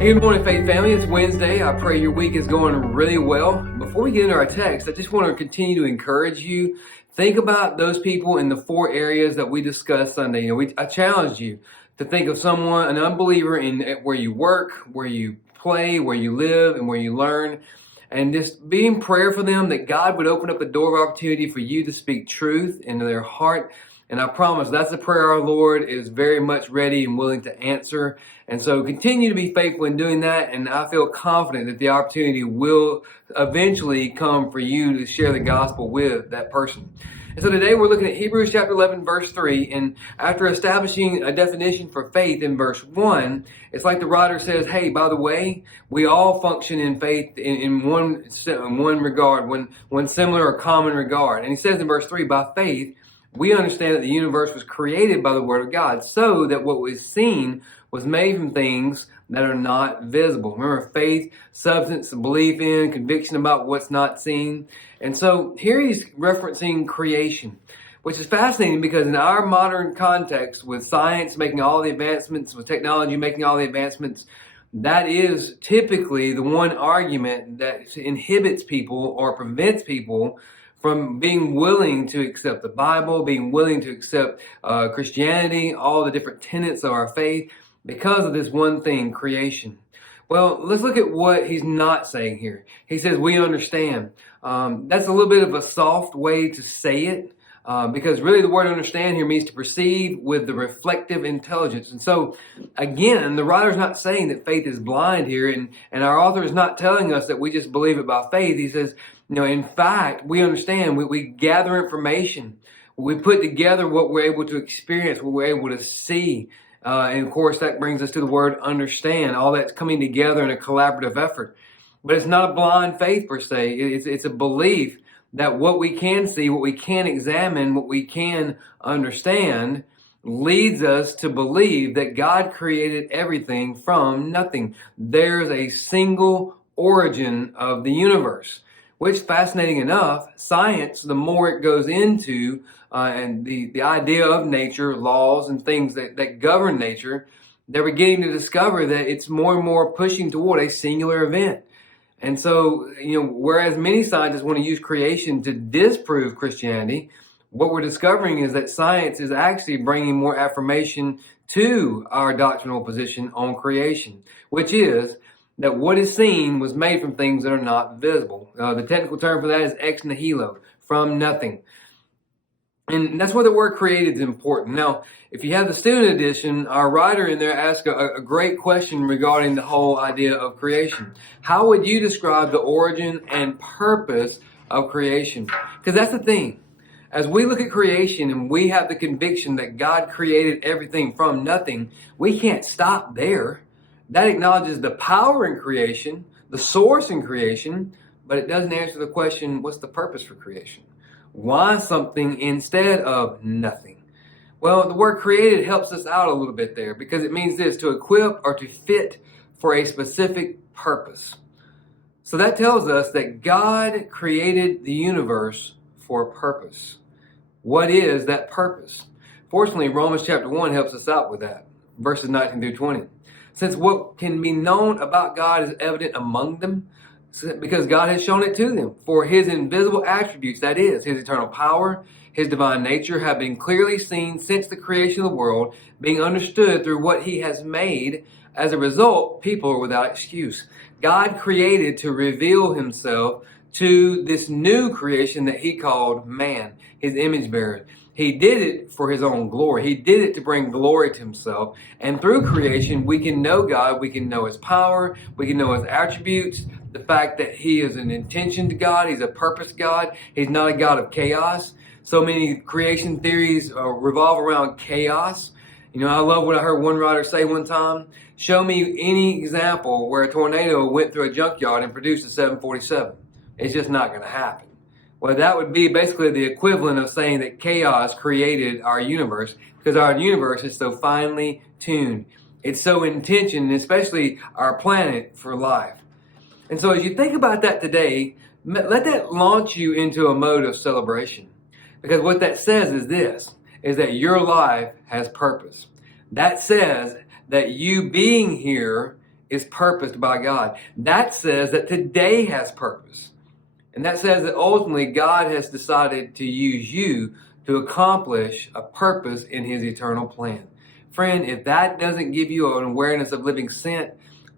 Hey, good morning, Faith Family. It's Wednesday. I pray your week is going really well. Before we get into our text, I just want to continue to encourage you. Think about those people in the four areas that we discussed Sunday. I challenged you to think of someone, an unbeliever, in where you work, where you play, where you live, and where you learn. And just be in prayer for them that God would open up a door of opportunity for you to speak truth into their heart. And I promise that's a prayer our Lord is very much ready and willing to answer. And so continue to be faithful in doing that. And I feel confident that the opportunity will eventually come for you to share the gospel with that person. And so today we're looking at Hebrews chapter 11, verse 3. And after establishing a definition for faith in verse 1, it's like the writer says, hey, by the way, we all function in faith in one regard, one similar or common regard. And he says in verse 3, by faith, we understand that the universe was created by the word of God, so that what was seen was made from things that are not visible. Remember, faith, substance, belief in, conviction about what's not seen. And so here he's referencing creation, which is fascinating because in our modern context, with science making all the advancements, with technology making all the advancements, that is typically the one argument that inhibits people or prevents people from being willing to accept the Bible, being willing to accept Christianity, all the different tenets of our faith, because of this one thing, creation. Well, let's look at what he's not saying here. He says, we understand. That's a little bit of a soft way to say it, because really the word understand here means to perceive with the reflective intelligence. And so, again, the writer's not saying that faith is blind here, and our author is not telling us that we just believe it by faith. He says, in fact, we understand, we gather information, we put together what we're able to experience, what we're able to see. And of course, that brings us to the word understand. All that's coming together in a collaborative effort. But it's not a blind faith per se. It's a belief that what we can see, what we can examine, what we can understand leads us to believe that God created everything from nothing. There's a single origin of the universe, which, fascinating enough, science, the more it goes into and the idea of nature, laws and things that govern nature, they're beginning to discover that it's more and more pushing toward a singular event. And so, whereas many scientists want to use creation to disprove Christianity, what we're discovering is that science is actually bringing more affirmation to our doctrinal position on creation, which is that what is seen was made from things that are not visible. The technical term for that is ex nihilo, from nothing. And that's where the word created is important. Now, if you have the student edition, our writer in there asks a great question regarding the whole idea of creation. How would you describe the origin and purpose of creation? Because that's the thing. As we look at creation and we have the conviction that God created everything from nothing, we can't stop there. That acknowledges the power in creation, the source in creation, but it doesn't answer the question, what's the purpose for creation? Why something instead of nothing? Well, the word created helps us out a little bit there because it means this, to equip or to fit for a specific purpose. So that tells us that God created the universe for a purpose. What is that purpose? Fortunately, Romans chapter 1 helps us out with that, verses 19 through 20. Since what can be known about God is evident among them, because God has shown it to them. For his invisible attributes, that is, his eternal power, his divine nature, have been clearly seen since the creation of the world, being understood through what he has made. As a result, people are without excuse. God created to reveal himself to this new creation that he called man, his image bearer. He did it for his own glory. He did it to bring glory to himself. And through creation, we can know God. We can know his power. We can know his attributes. The fact that he is an intentioned God. He's a purpose God. He's not a God of chaos. So many creation theories revolve around chaos. I love what I heard one writer say one time. Show me any example where a tornado went through a junkyard and produced a 747. It's just not going to happen. Well, that would be basically the equivalent of saying that chaos created our universe, because our universe is so finely tuned. It's so intentioned, especially our planet, for life. And so as you think about that today, let that launch you into a mode of celebration. Because what that says is this, is that your life has purpose. That says that you being here is purposed by God. That says that today has purpose. And that says that ultimately God has decided to use you to accomplish a purpose in his eternal plan. Friend, if that doesn't give you an awareness of living sent,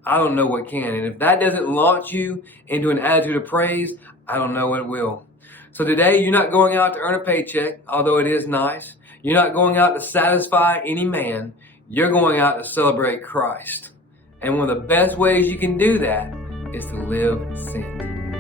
I don't know what can. And if that doesn't launch you into an attitude of praise, I don't know what will. So today, you're not going out to earn a paycheck, although it is nice. You're not going out to satisfy any man. You're going out to celebrate Christ. And one of the best ways you can do that is to live sent.